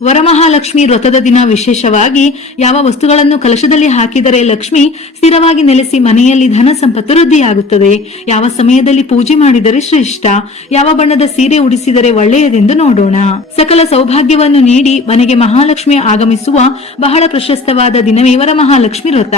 ವರಮಹಾಲಕ್ಷ್ಮಿ ವ್ರತದ ದಿನ ವಿಶೇಷವಾಗಿ ಯಾವ ವಸ್ತುಗಳನ್ನು ಕಲಶದಲ್ಲಿ ಹಾಕಿದರೆ ಲಕ್ಷ್ಮಿ ಸ್ಥಿರವಾಗಿ ನೆಲೆಸಿ ಮನೆಯಲ್ಲಿ ಧನ ಸಂಪತ್ತು ವೃದ್ಧಿಯಾಗುತ್ತದೆ, ಯಾವ ಸಮಯದಲ್ಲಿ ಪೂಜೆ ಮಾಡಿದರೆ ಶ್ರೇಷ್ಠ, ಯಾವ ಬಣ್ಣದ ಸೀರೆ ಉಡಿಸಿದರೆ ಒಳ್ಳೆಯದೆಂದು ನೋಡೋಣ. ಸಕಲ ಸೌಭಾಗ್ಯವನ್ನು ನೀಡಿ ಮನೆಗೆ ಮಹಾಲಕ್ಷ್ಮಿ ಆಗಮಿಸುವ ಬಹಳ ಪ್ರಶಸ್ತವಾದ ದಿನವೇ ವರಮಹಾಲಕ್ಷ್ಮಿ ವ್ರತ.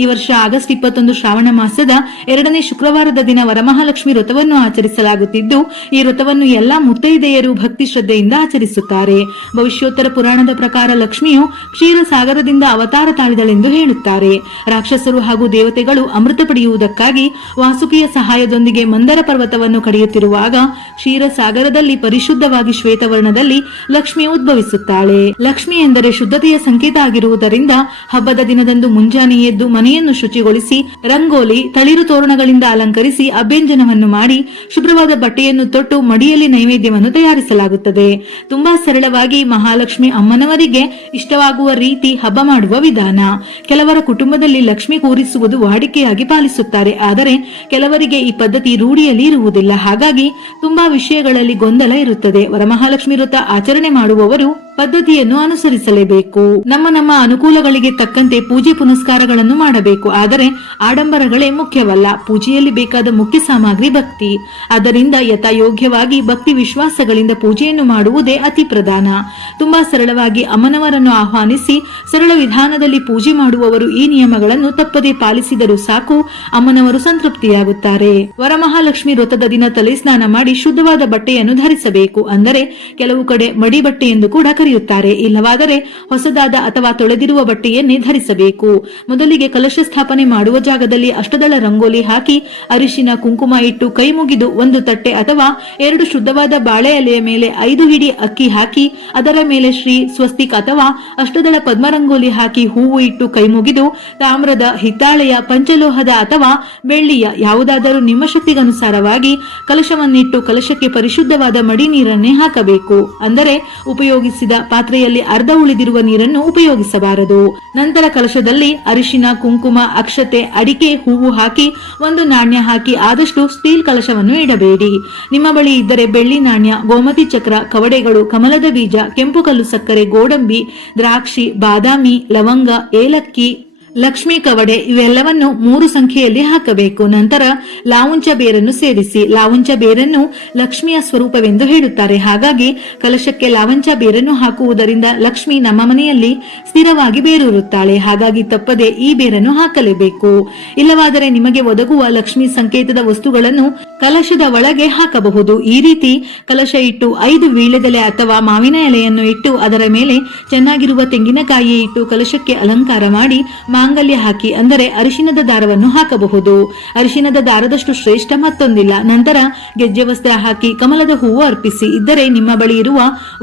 ಈ ವರ್ಷ ಆಗಸ್ಟ್ 21 ಶ್ರಾವಣ ಮಾಸದ 2ನೇ ಶುಕ್ರವಾರದ ದಿನ ವರಮಹಾಲಕ್ಷ್ಮಿ ವ್ರತವನ್ನು ಆಚರಿಸಲಾಗುತ್ತಿದ್ದು, ಈ ವ್ರತವನ್ನು ಎಲ್ಲಾ ಮುತ್ತೈದೆಯರು ಭಕ್ತಿ ಶ್ರದ್ಧೆಯಿಂದ ಆಚರಿಸುತ್ತಾರೆ. ಭವಿಷ್ಯೋತ್ತರ ಪುರಾಣದ ಪ್ರಕಾರ ಲಕ್ಷ್ಮಿಯು ಕ್ಷೀರಸಾಗರದಿಂದ ಅವತಾರ ತಾಳಿದಳೆಂದು ಹೇಳುತ್ತಾರೆ. ರಾಕ್ಷಸರು ಹಾಗೂ ದೇವತೆಗಳು ಅಮೃತ ಪಡೆಯುವುದಕ್ಕಾಗಿ ವಾಸುಕಿಯ ಸಹಾಯದೊಂದಿಗೆ ಮಂದರ ಪರ್ವತವನ್ನು ಕಡಿಯುತ್ತಿರುವಾಗ ಕ್ಷೀರಸಾಗರದಲ್ಲಿ ಪರಿಶುದ್ಧವಾಗಿ ಶ್ವೇತವರ್ಣದಲ್ಲಿ ಲಕ್ಷ್ಮಿ ಉದ್ಭವಿಸುತ್ತಾಳೆ. ಲಕ್ಷ್ಮಿ ಎಂದರೆ ಶುದ್ಧತೆಯ ಸಂಕೇತ ಆಗಿರುವುದರಿಂದ ಹಬ್ಬದ ದಿನದಂದು ಮುಂಜಾನೆ ಎದ್ದು ಮನೆಯನ್ನು ಶುಚಿಗೊಳಿಸಿ ರಂಗೋಲಿ ತಳಿರು ತೋರಣಗಳಿಂದ ಅಲಂಕರಿಸಿ ಅಭ್ಯಂಜನವನ್ನು ಮಾಡಿ ಶುಭ್ರವಾದ ಬಟ್ಟೆಯನ್ನು ತೊಟ್ಟು ಮಡಿಯಲ್ಲಿ ನೈವೇದ್ಯವನ್ನು ತಯಾರಿಸಲಾಗುತ್ತದೆ. ತುಂಬಾ ಸರಳವಾಗಿ ಮಹಾಲಕ್ಷ್ಮಿ ಅಮ್ಮನವರಿಗೆ ಇಷ್ಟವಾಗುವ ರೀತಿ ಹಬ್ಬ ಮಾಡುವ ವಿಧಾನ. ಕೆಲವರ ಕುಟುಂಬದಲ್ಲಿ ಲಕ್ಷ್ಮಿ ಕೂರಿಸುವುದು ವಾಡಿಕೆಯಾಗಿ ಪಾಲಿಸುತ್ತಾರೆ, ಆದರೆ ಕೆಲವರಿಗೆ ಈ ಪದ್ಧತಿ ರೂಢಿಯಲ್ಲಿ ಇರುವುದಿಲ್ಲ. ಹಾಗಾಗಿ ತುಂಬಾ ವಿಷಯಗಳಲ್ಲಿ ಗೊಂದಲ ಇರುತ್ತದೆ. ವರಮಹಾಲಕ್ಷ್ಮಿ ವ್ರತ ಆಚರಣೆ ಮಾಡುವವರು ಪದ್ಧತಿಯನ್ನು ಅನುಸರಿಸಲೇಬೇಕು. ನಮ್ಮ ಅನುಕೂಲಗಳಿಗೆ ತಕ್ಕಂತೆ ಪೂಜೆ ಪುನಸ್ಕಾರಗಳನ್ನು ಮಾಡಬೇಕು, ಆದರೆ ಆಡಂಬರಗಳೇ ಮುಖ್ಯವಲ್ಲ. ಪೂಜೆಯಲ್ಲಿ ಬೇಕಾದ ಮುಖ್ಯ ಸಾಮಗ್ರಿ ಭಕ್ತಿ. ಆದ್ದರಿಂದ ಯಥಾಯೋಗ್ಯವಾಗಿ ಭಕ್ತಿ ವಿಶ್ವಾಸಗಳಿಂದ ಪೂಜೆಯನ್ನು ಮಾಡುವುದೇ ಅತಿ ಪ್ರಧಾನ. ತುಂಬಾ ಸರಳವಾಗಿ ಅಮ್ಮನವರನ್ನು ಆಹ್ವಾನಿಸಿ ಸರಳ ವಿಧಾನದಲ್ಲಿ ಪೂಜೆ ಮಾಡುವವರು ಈ ನಿಯಮಗಳನ್ನು ತಪ್ಪದೇ ಪಾಲಿಸಿದರೂ ಸಾಕು, ಅಮ್ಮನವರು ಸಂತೃಪ್ತಿಯಾಗುತ್ತಾರೆ. ವರಮಹಾಲಕ್ಷ್ಮಿ ವ್ರತದ ದಿನ ತಲೆ ಸ್ನಾನ ಮಾಡಿ ಶುದ್ಧವಾದ ಬಟ್ಟೆಯನ್ನು ಧರಿಸಬೇಕು. ಅಂದರೆ ಕೆಲವು ಕಡೆ ಮಡಿ ಬಟ್ಟೆ ಎಂದು ಕೂಡ ಕರೆಯುತ್ತಾರೆ. ಇಲ್ಲವಾದರೆ ಹೊಸದಾದ ಅಥವಾ ತೊಳೆದಿರುವ ಬಟ್ಟೆಯನ್ನೇ ಧರಿಸಬೇಕು. ಮೊದಲಿಗೆ ಕಲಶ ಸ್ಥಾಪನೆ ಮಾಡುವ ಜಾಗದಲ್ಲಿ ಅಷ್ಟದಳ ರಂಗೋಲಿ ಹಾಕಿ ಅರಿಶಿನ ಕುಂಕುಮ ಇಟ್ಟು ಕೈ ಮುಗಿದು ಒಂದು ತಟ್ಟೆ ಅಥವಾ 2 ಶುದ್ಧವಾದ ಬಾಳೆ ಎಲೆಯ ಮೇಲೆ 5 ಹಿಡಿ ಅಕ್ಕಿ ಹಾಕಿ ಅದರ ಮೇಲೆ ಶ್ರೀ ಸ್ವಸ್ತಿಕ್ ಅಥವಾ ಅಷ್ಟದಳ ಪದ್ಮರಂಗೋಲಿ ಹಾಕಿ ಹೂವು ಇಟ್ಟು ಕೈ ಮುಗಿದು ತಾಮ್ರದ, ಹಿತ್ತಾಳೆಯ, ಪಂಚಲೋಹದ ಅಥವಾ ಬೆಳ್ಳಿಯ ಯಾವುದಾದರೂ ನಿಮ್ಮ ಶಕ್ತಿಗನುಸಾರವಾಗಿ ಕಲಶವನ್ನಿಟ್ಟು ಕಲಶಕ್ಕೆ ಪರಿಶುದ್ಧವಾದ ಮಡಿ ನೀರನ್ನೇ ಹಾಕಬೇಕು. ಅಂದರೆ ಉಪಯೋಗಿಸಿದ ಪಾತ್ರೆಯಲ್ಲಿ ಅರ್ಧ ಉಳಿದಿರುವ ನೀರನ್ನು ಉಪಯೋಗಿಸಬಾರದು. ನಂತರ ಕಲಶದಲ್ಲಿ ಅರಿಶಿನ ಕುಂಕುಮ ಅಕ್ಷತೆ ಅಡಿಕೆ ಹೂವು ಹಾಕಿ ಒಂದು ನಾಣ್ಯ ಹಾಕಿ ಆದಷ್ಟು ಸ್ಟೀಲ್ ಕಲಶವನ್ನು ಇಡಬೇಡಿ. ನಿಮ್ಮ ಬಳಿ ಇದ್ದರೆ ಬೆಳ್ಳಿ ನಾಣ್ಯ, ಗೋಮತಿ ಚಕ್ರ, ಕವಡೆಗಳು, ಕಮಲದ ಬೀಜ, ಕೆಂಪು ಕಲ್ಲು ಸಕ್ಕರೆ, ಗೋಡಂಬಿ, ದ್ರಾಕ್ಷಿ, ಬಾದಾಮಿ, ಲವಂಗ, ಏಲಕ್ಕಿ, ಲಕ್ಷ್ಮೀ ಕವಡೆ ಇವೆಲ್ಲವನ್ನು 3 ಸಂಖ್ಯೆಯಲ್ಲಿ ಹಾಕಬೇಕು. ನಂತರ ಲಾವುಂಚ ಬೇರನ್ನು ಸೇರಿಸಿ. ಲಾವುಂಚ ಬೇರನ್ನು ಲಕ್ಷ್ಮಿಯ ಸ್ವರೂಪವೆಂದು ಹೇಳುತ್ತಾರೆ. ಹಾಗಾಗಿ ಕಲಶಕ್ಕೆ ಲಾವಂಚ ಬೇರನ್ನು ಹಾಕುವುದರಿಂದ ಲಕ್ಷ್ಮಿ ನಮ್ಮ ಮನೆಯಲ್ಲಿ ಸ್ಥಿರವಾಗಿ ಬೇರೂರುತ್ತಾಳೆ. ಹಾಗಾಗಿ ತಪ್ಪದೆ ಈ ಬೇರನ್ನು ಹಾಕಲೇಬೇಕು. ಇಲ್ಲವಾದರೆ ನಿಮಗೆ ಒದಗುವ ಲಕ್ಷ್ಮಿ ಸಂಕೇತದ ವಸ್ತುಗಳನ್ನು ಕಲಶದ ಒಳಗೆ ಹಾಕಬಹುದು. ಈ ರೀತಿ ಕಲಶ ಇಟ್ಟು 5 ವೀಳ್ಯದೆಲೆ ಅಥವಾ ಮಾವಿನ ಎಲೆಯನ್ನು ಇಟ್ಟು ಅದರ ಮೇಲೆ ಚೆನ್ನಾಗಿರುವ ತೆಂಗಿನಕಾಯಿ ಇಟ್ಟು ಕಲಶಕ್ಕೆ ಅಲಂಕಾರ ಮಾಡಿ ಮಾಂಗಲ್ಯ ಹಾಕಿ ಅಂದರೆ ಅರಿಶಿನದ ದಾರವನ್ನು ಹಾಕಬಹುದು. ಅರಿಶಿನದ ದಾರದಷ್ಟು ಶ್ರೇಷ್ಠ ಮತ್ತೊಂದಿಲ್ಲ. ನಂತರ ಗೆಜ್ಜೆ ವಸ್ತ್ರ ಹಾಕಿ ಕಮಲದ ಹೂವು ಅರ್ಪಿಸಿ. ಇದ್ದರೆ ನಿಮ್ಮ ಬಳಿ ಇರುವ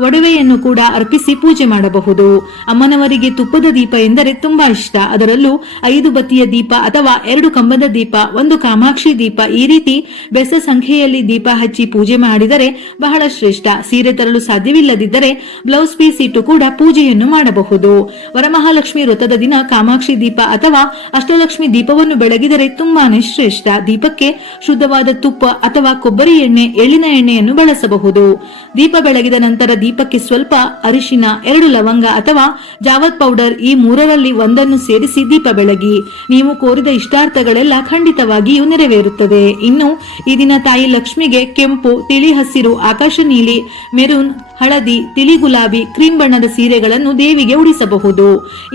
ಒಡವೆಯನ್ನು ಕೂಡ ಅರ್ಪಿಸಿ ಪೂಜೆ ಮಾಡಬಹುದು. ಅಮ್ಮನವರಿಗೆ ತುಪ್ಪದ ದೀಪ ಎಂದರೆ ತುಂಬಾ ಇಷ್ಟ. ಅದರಲ್ಲೂ 5 ಬತ್ತಿಯ ದೀಪ ಅಥವಾ 2 ಕಂಬದ ದೀಪ, 1 ಕಾಮಾಕ್ಷಿ ದೀಪ, ಈ ರೀತಿ ಬೆಸ ಸಂಖ್ಯೆಯಲ್ಲಿ ದೀಪ ಹಚ್ಚಿ ಪೂಜೆ ಮಾಡಿದರೆ ಬಹಳ ಶ್ರೇಷ್ಠ. ಸೀರೆ ತರಲು ಸಾಧ್ಯವಿಲ್ಲದಿದ್ದರೆ ಬ್ಲೌಸ್ ಪೀಸ್ ಇಟ್ಟು ಕೂಡ ಪೂಜೆಯನ್ನು ಮಾಡಬಹುದು. ವರಮಹಾಲಕ್ಷ್ಮಿ ವ್ರತದ ದಿನ ಕಾಮಾಕ್ಷಿ ದೀಪ ಅಥವಾ ಅಷ್ಟಲಕ್ಷ್ಮಿ ದೀಪವನ್ನು ಬೆಳಗಿದರೆ ತುಂಬಾನೇ ಶ್ರೇಷ್ಠ. ದೀಪಕ್ಕೆ ಶುದ್ಧವಾದ ತುಪ್ಪ ಅಥವಾ ಕೊಬ್ಬರಿ ಎಣ್ಣೆ, ಎಳ್ಳಿನ ಎಣ್ಣೆಯನ್ನು ಬಳಸಬಹುದು. ದೀಪ ಬೆಳಗಿದ ನಂತರ ದೀಪಕ್ಕೆ ಸ್ವಲ್ಪ ಅರಿಶಿನ, 2 ಲವಂಗ ಅಥವಾ ಜಾವತ್ ಪೌಡರ್ ಈ 3ರಲ್ಲಿ ಒಂದನ್ನು ಸೇರಿಸಿ ದೀಪ ಬೆಳಗಿ. ನೀವು ಕೋರಿದ ಇಷ್ಟಾರ್ಥಗಳೆಲ್ಲ ಖಂಡಿತವಾಗಿಯೂ ನೆರವೇರುತ್ತದೆ. ಇನ್ನು ಈ ದಿನ ತಾಯಿ ಲಕ್ಷ್ಮಿಗೆ ಕೆಂಪು, ತಿಳಿ ಹಸಿರು, ಆಕಾಶ ನೀಲಿ, ಮೆರೂನ್, ಹಳದಿ, ತಿಳಿ ಗುಲಾಬಿ, ಕ್ರೀಮ್ ಬಣ್ಣದ ಸೀರೆಗಳನ್ನು ದೇವಿಗೆ ಉಡಿಸಬಹುದು.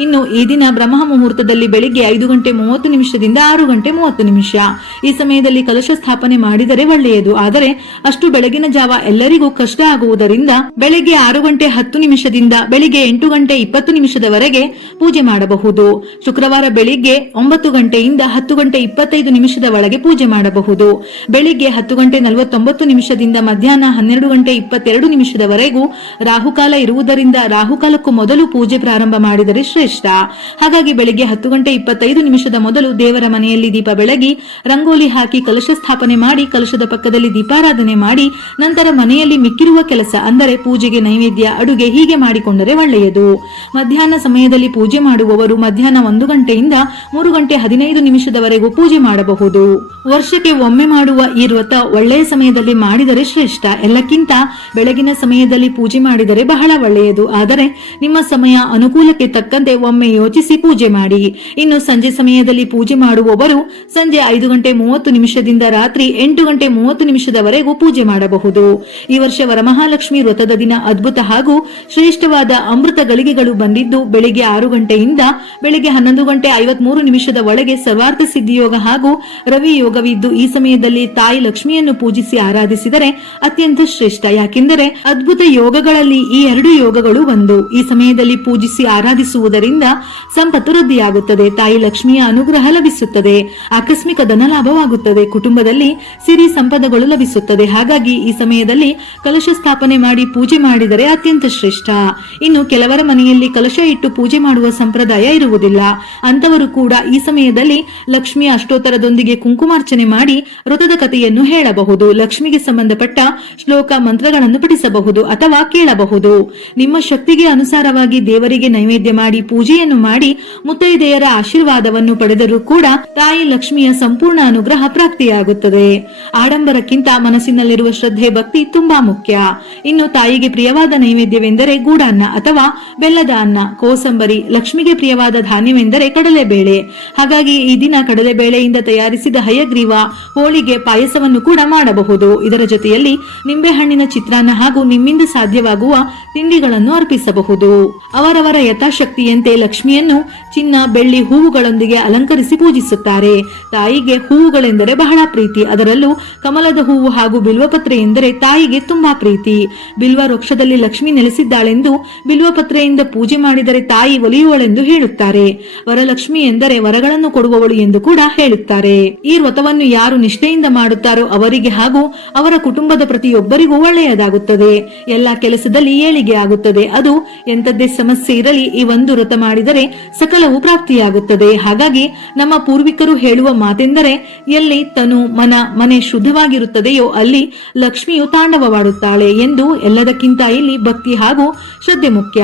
ಇನ್ನು ಈ ದಿನ ಬ್ರಹ್ಮ ಮುಹೂರ್ತದಲ್ಲಿ ಬೆಳಿಗ್ಗೆ 5:30 6:30 ಈ ಸಮಯದಲ್ಲಿ ಕಲಶ ಸ್ಥಾಪನೆ ಮಾಡಿದರೆ ಒಳ್ಳೆಯದು. ಆದರೆ ಅಷ್ಟು ಬೆಳಗಿನ ಜಾವ ಎಲ್ಲರಿಗೂ ಕಷ್ಟ ಆಗುವುದರಿಂದ ಬೆಳಿಗ್ಗೆ 6:10 ಬೆಳಿಗ್ಗೆ 8:20 ಪೂಜೆ ಮಾಡಬಹುದು. ಶುಕ್ರವಾರ ಬೆಳಿಗ್ಗೆ 9 ಗಂಟೆಯಿಂದ 10:25 ಒಳಗೆ ಪೂಜೆ ಮಾಡಬಹುದು. ಬೆಳಿಗ್ಗೆ 10:49 ಮಧ್ಯಾಹ್ನ 12:22 ರಾಹುಕಾಲ ಇರುವುದರಿಂದ ರಾಹುಕಾಲಕ್ಕೂ ಮೊದಲು ಪೂಜೆ ಪ್ರಾರಂಭ ಮಾಡಿದರೆ ಶ್ರೇಷ್ಠ. ಹಾಗಾಗಿ ಬೆಳಿಗ್ಗೆ 10:25 ಮೊದಲು ದೇವರ ಮನೆಯಲ್ಲಿ ದೀಪ ಬೆಳಗಿ ರಂಗೋಲಿ ಹಾಕಿ ಕಲಶ ಸ್ಥಾಪನೆ ಮಾಡಿ ಕಲಶದ ಪಕ್ಕದಲ್ಲಿ ದೀಪಾರಾಧನೆ ಮಾಡಿ ನಂತರ ಮನೆಯಲ್ಲಿ ಮಿಕ್ಕಿರುವ ಕೆಲಸ ಅಂದರೆ ಪೂಜೆಗೆ ನೈವೇದ್ಯ, ಅಡುಗೆ ಹೀಗೆ ಮಾಡಿಕೊಂಡರೆ ಒಳ್ಳೆಯದು. ಮಧ್ಯಾಹ್ನ ಸಮಯದಲ್ಲಿ ಪೂಜೆ ಮಾಡುವವರು ಮಧ್ಯಾಹ್ನ 1 ಗಂಟೆಯಿಂದ 3:15 ಪೂಜೆ ಮಾಡಬಹುದು. ವರ್ಷಕ್ಕೆ ಒಮ್ಮೆ ಮಾಡುವ ಈ ವ್ರತ ಒಳ್ಳೆಯ ಸಮಯದಲ್ಲಿ ಮಾಡಿದರೆ ಶ್ರೇಷ್ಠ. ಎಲ್ಲಕ್ಕಿಂತ ಬೆಳಗಿನ ಸಮಯದಲ್ಲಿ ಸಮಯದಲ್ಲಿ ಪೂಜೆ ಮಾಡಿದರೆ ಬಹಳ ಒಳ್ಳೆಯದು. ಆದರೆ ನಿಮ್ಮ ಸಮಯ ಅನುಕೂಲಕ್ಕೆ ತಕ್ಕಂತೆ ಒಮ್ಮೆ ಯೋಚಿಸಿ ಪೂಜೆ ಮಾಡಿ. ಇನ್ನು ಸಂಜೆ ಸಮಯದಲ್ಲಿ ಪೂಜೆ ಮಾಡುವವರು ಸಂಜೆ 5:30 ರಾತ್ರಿ 8:30 ಪೂಜೆ ಮಾಡಬಹುದು. ಈ ವರ್ಷ ವರಮಹಾಲಕ್ಷ್ಮಿ ವ್ರತದ ದಿನ ಅದ್ಭುತ ಹಾಗೂ ಶ್ರೇಷ್ಠವಾದ ಅಮೃತ ಗಳಿಗೆಗಳು ಬಂದಿದ್ದು ಬೆಳಿಗ್ಗೆ 6 ಗಂಟೆಯಿಂದ ಬೆಳಿಗ್ಗೆ 11:53 ಒಳಗೆ ಸರ್ವಾರ್ಥ ಸಿದ್ಧಿಯೋಗ ಹಾಗೂ ರವಿ ಯೋಗವಿದ್ದು ಈ ಸಮಯದಲ್ಲಿ ತಾಯಿ ಲಕ್ಷ್ಮಿಯನ್ನು ಪೂಜಿಸಿ ಆರಾಧಿಸಿದರೆ ಅತ್ಯಂತ ಶ್ರೇಷ್ಠ. ಯಾಕೆಂದರೆ ಅದ್ಭುತ ಯೋಗಗಳಲ್ಲಿ ಈ 2 ಯೋಗಗಳು ಒಂದು. ಈ ಸಮಯದಲ್ಲಿ ಪೂಜಿಸಿ ಆರಾಧಿಸುವುದರಿಂದ ಸಂಪತ್ತು ವೃದ್ಧಿಯಾಗುತ್ತದೆ, ತಾಯಿ ಲಕ್ಷ್ಮಿಯ ಅನುಗ್ರಹ ಲಭಿಸುತ್ತದೆ, ಆಕಸ್ಮಿಕ ಧನಲಾಭವಾಗುತ್ತದೆ, ಕುಟುಂಬದಲ್ಲಿ ಸಿರಿ ಸಂಪದಗಳು ಲಭಿಸುತ್ತದೆ. ಹಾಗಾಗಿ ಈ ಸಮಯದಲ್ಲಿ ಕಲಶ ಸ್ಥಾಪನೆ ಮಾಡಿ ಪೂಜೆ ಮಾಡಿದರೆ ಅತ್ಯಂತ ಶ್ರೇಷ್ಠ. ಇನ್ನು ಕೆಲವರ ಮನೆಯಲ್ಲಿ ಕಲಶ ಇಟ್ಟು ಪೂಜೆ ಮಾಡುವ ಸಂಪ್ರದಾಯ ಇರುವುದಿಲ್ಲ. ಅಂತವರು ಕೂಡ ಈ ಸಮಯದಲ್ಲಿ ಲಕ್ಷ್ಮಿಯ ಅಷ್ಟೋತ್ತರದೊಂದಿಗೆ ಕುಂಕುಮಾರ್ಚನೆ ಮಾಡಿ ವ್ರತದ ಕಥೆಯನ್ನು ಹೇಳಬಹುದು. ಲಕ್ಷ್ಮಿಗೆ ಸಂಬಂಧಪಟ್ಟ ಶ್ಲೋಕ ಮಂತ್ರಗಳನ್ನು ಪಠಿಸಬಹುದು ಅಥವಾ ಕೇಳಬಹುದು. ನಿಮ್ಮ ಶಕ್ತಿಗೆ ಅನುಸಾರವಾಗಿ ದೇವರಿಗೆ ನೈವೇದ್ಯ ಮಾಡಿ ಪೂಜೆಯನ್ನು ಮಾಡಿ ಮುತ್ತೈದೆಯರ ಆಶೀರ್ವಾದವನ್ನು ಪಡೆದರೂ ಕೂಡ ತಾಯಿ ಲಕ್ಷ್ಮಿಯ ಸಂಪೂರ್ಣ ಅನುಗ್ರಹ ಪ್ರಾಪ್ತಿಯಾಗುತ್ತದೆ. ಆಡಂಬರಕ್ಕಿಂತ ಮನಸ್ಸಿನಲ್ಲಿರುವ ಶ್ರದ್ಧೆ ಭಕ್ತಿ ತುಂಬಾ ಮುಖ್ಯ. ಇನ್ನು ತಾಯಿಗೆ ಪ್ರಿಯವಾದ ನೈವೇದ್ಯವೆಂದರೆ ಗೂಡಾನ್ನ ಅಥವಾ ಬೆಲ್ಲದ ಅನ್ನ, ಕೋಸಂಬರಿ. ಲಕ್ಷ್ಮಿಗೆ ಪ್ರಿಯವಾದ ಧಾನ್ಯವೆಂದರೆ ಕಡಲೆಬೇಳೆ. ಹಾಗಾಗಿ ಈ ದಿನ ಕಡಲೆಬೇಳೆಯಿಂದ ತಯಾರಿಸಿದ ಹಯಗ್ರೀವ, ಹೋಳಿಗೆ, ಪಾಯಸವನ್ನು ಕೂಡ ಮಾಡಬಹುದು. ಇದರ ಜೊತೆಯಲ್ಲಿ ನಿಂಬೆಹಣ್ಣಿನ ಚಿತ್ರಾನ್ನ ಹಾಗೂ ನಿಮ್ಮಿಂದ ಸಾಧ್ಯವಾಗುವ ತಿಂಡಿಗಳನ್ನು ಅರ್ಪಿಸಬಹುದು. ಅವರವರ ಯಥಾಶಕ್ತಿಯಂತೆ ಲಕ್ಷ್ಮಿಯನ್ನು ಚಿನ್ನ, ಬೆಳ್ಳಿ, ಹೂವುಗಳೊಂದಿಗೆ ಅಲಂಕರಿಸಿ ಪೂಜಿಸುತ್ತಾರೆ. ತಾಯಿಗೆ ಹೂವುಗಳೆಂದರೆ ಬಹಳ ಪ್ರೀತಿ. ಅದರಲ್ಲೂ ಕಮಲದ ಹೂವು ಹಾಗೂ ಬಿಲ್ವಪತ್ರೆ ಎಂದರೆ ತಾಯಿಗೆ ತುಂಬಾ ಪ್ರೀತಿ. ಬಿಲ್ವ ವೃಕ್ಷದಲ್ಲಿ ಲಕ್ಷ್ಮಿ ನೆಲೆಸಿದ್ದಾಳೆಂದು ಬಿಲ್ವಪತ್ರೆಯಿಂದ ಪೂಜೆ ಮಾಡಿದರೆ ತಾಯಿ ಒಲಿಯುವಳೆಂದು ಹೇಳುತ್ತಾರೆ. ವರಲಕ್ಷ್ಮಿ ಎಂದರೆ ವರಗಳನ್ನು ಕೊಡುವವಳು ಎಂದು ಕೂಡ ಹೇಳುತ್ತಾರೆ. ಈ ವ್ರತವನ್ನು ಯಾರು ನಿಷ್ಠೆಯಿಂದ ಮಾಡುತ್ತಾರೋ ಅವರಿಗೆ ಹಾಗೂ ಅವರ ಕುಟುಂಬದ ಪ್ರತಿಯೊಬ್ಬರಿಗೂ ಒಳ್ಳೆಯದಾಗುತ್ತದೆ. ಎಲ್ಲಾ ಕೆಲಸದಲ್ಲಿ ಏಳಿಗೆ ಆಗುತ್ತದೆ. ಅದು ಎಂತದ್ದೇ ಸಮಸ್ಯೆ ಇರಲಿ ಈ ಒಂದು ವ್ರತ ಮಾಡಿದರೆ ಸಕಲವು ಪ್ರಾಪ್ತಿಯಾಗುತ್ತದೆ. ಹಾಗಾಗಿ ನಮ್ಮ ಪೂರ್ವಿಕರು ಹೇಳುವ ಮಾತೆಂದರೆ ಎಲ್ಲಿ ತನು ಮನ ಮನೆ ಶುದ್ಧವಾಗಿರುತ್ತದೆಯೋ ಅಲ್ಲಿ ಲಕ್ಷ್ಮಿಯು ತಾಂಡವವಾಡುತ್ತಾಳೆ ಎಂದು. ಎಲ್ಲದಕ್ಕಿಂತ ಇಲ್ಲಿ ಭಕ್ತಿ ಹಾಗೂ ಶ್ರದ್ಧೆ ಮುಖ್ಯ.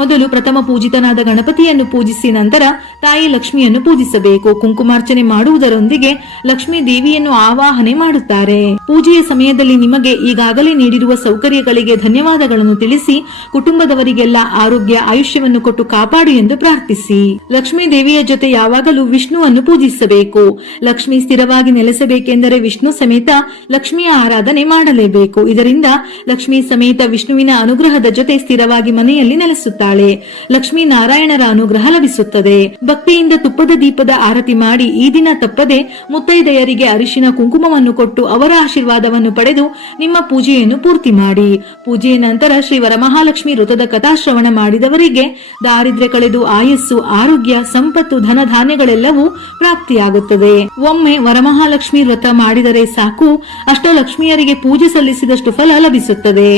ಮೊದಲು ಪ್ರಥಮ ಪೂಜಿತನಾದ ಗಣಪತಿಯನ್ನು ಪೂಜಿಸಿ ನಂತರ ತಾಯಿ ಲಕ್ಷ್ಮಿಯನ್ನು ಪೂಜಿಸಬೇಕು. ಕುಂಕುಮಾರ್ಚನೆ ಮಾಡುವುದರೊಂದಿಗೆ ಲಕ್ಷ್ಮೀ ದೇವಿಯನ್ನು ಆವಾಹನೆ ಮಾಡುತ್ತಾರೆ. ಪೂಜೆಯ ಸಮಯದಲ್ಲಿ ನಿಮಗೆ ಈಗಾಗಲೇ ನೀಡಿರುವ ಸೌಕರ್ಯಗಳಿಗೆ ಧನ್ಯವಾದಗಳನ್ನು ತಿಳಿಸಿ ಕುಟುಂಬದವರಿಗೆಲ್ಲ ಆರೋಗ್ಯ ಆಯುಷ್ಯವನ್ನು ಕೊಟ್ಟು ಕಾಪಾಡು ಎಂದು ಪ್ರಾರ್ಥಿಸಿ. ಲಕ್ಷ್ಮೀ ದೇವಿಯ ಜೊತೆ ಯಾವಾಗಲೂ ವಿಷ್ಣುವನ್ನು ಪೂಜಿಸಬೇಕು. ಲಕ್ಷ್ಮಿ ಸ್ಥಿರವಾಗಿ ನೆಲೆಸಬೇಕೆಂದರೆ ವಿಷ್ಣು ಸಮೇತ ಲಕ್ಷ್ಮಿಯ ಆರಾಧನೆ ಮಾಡಲೇಬೇಕು. ಇದರಿಂದ ಲಕ್ಷ್ಮೀ ಸಮೇತ ವಿಷ್ಣುವಿನ ಅನುಗ್ರಹದ ಜೊತೆ ಸ್ಥಿರವಾಗಿ ಮನೆಯಲ್ಲಿ ನೆಲೆಸುತ್ತಾಳೆ. ಲಕ್ಷ್ಮೀ ನಾರಾಯಣರ ಅನುಗ್ರಹ ಲಭಿಸುತ್ತದೆ. ಭಕ್ತಿಯಿಂದ ತುಪ್ಪದ ದೀಪದ ಆರತಿ ಮಾಡಿ ಈ ದಿನ ತಪ್ಪದೆ ಮುತ್ತೈದೆಯರಿಗೆ ಅರಿಶಿನ ಕುಂಕುಮವನ್ನು ಕೊಟ್ಟು ಅವರ ಆಶೀರ್ವಾದವನ್ನು ಪಡೆದು ನಿಮ್ಮ ಪೂಜೆಯನ್ನು ಪೂರ್ತಿ ಮಾಡಿ. ಪೂಜೆಯ ನಂತರ ಶ್ರೀ ವರಮಹಾಲಕ್ಷ್ಮಿ ವ್ರತದ ಕಥಾಶ್ರವಣ ಮಾಡಿದವರಿಗೆ ದಾರಿದ್ರ್ಯ ಕಳೆದು ಆಯಸ್ಸು, ಆರೋಗ್ಯ, ಸಂಪತ್ತು, ಧನ ಧಾನ್ಯಗಳೆಲ್ಲವೂ ಪ್ರಾಪ್ತಿಯಾಗುತ್ತದೆ. ಒಮ್ಮೆ ವರಮಹಾಲಕ್ಷ್ಮಿ ವ್ರತ ಮಾಡಿದರೆ ಸಾಕು, ಅಷ್ಟಲಕ್ಷ್ಮಿಯರಿಗೆ ಪೂಜೆ ಸಲ್ಲಿಸಿದಷ್ಟು ಫಲ ಲಭಿಸುತ್ತದೆ.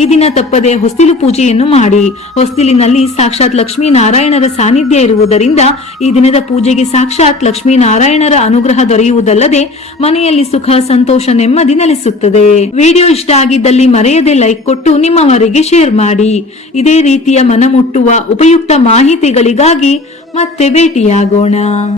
ಈ ದಿನ ತಪ್ಪದೆ ಹೊಸ್ತಿಲು ಪೂಜೆಯನ್ನು ಮಾಡಿ. ಹೊಸ್ತಿಲಿನಲ್ಲಿ ಸಾಕ್ಷಾತ್ ಲಕ್ಷ್ಮೀ ನಾರಾಯಣರ ಸಾನ್ನಿಧ್ಯ ಇರುವುದರಿಂದ ಈ ದಿನದ ಪೂಜೆಗೆ ಸಾಕ್ಷಾತ್ ಲಕ್ಷ್ಮೀ ನಾರಾಯಣರ ಅನುಗ್ರಹ ದೊರೆಯುವುದಲ್ಲದೆ ಮನೆಯಲ್ಲಿ ಸುಖ, ಸಂತೋಷ, ನೆಮ್ಮದಿ ನೆಲೆಸುತ್ತದೆ. ವಿಡಿಯೋ ಇಷ್ಟ ಆಗಿದ್ದಲ್ಲಿ ಮರೆಯದೆ ಲೈಕ್ ಕೊಟ್ಟು ನಿಮ್ಮವರಿಗೆ ಶೇರ್ ಮಾಡಿ. ಇದೇ ರೀತಿಯ ಮನಮುಟ್ಟುವ ಉಪಯುಕ್ತ ಮಾಹಿತಿಗಳಿಗಾಗಿ ಮತ್ತೆ ಭೇಟಿಯಾಗೋಣ.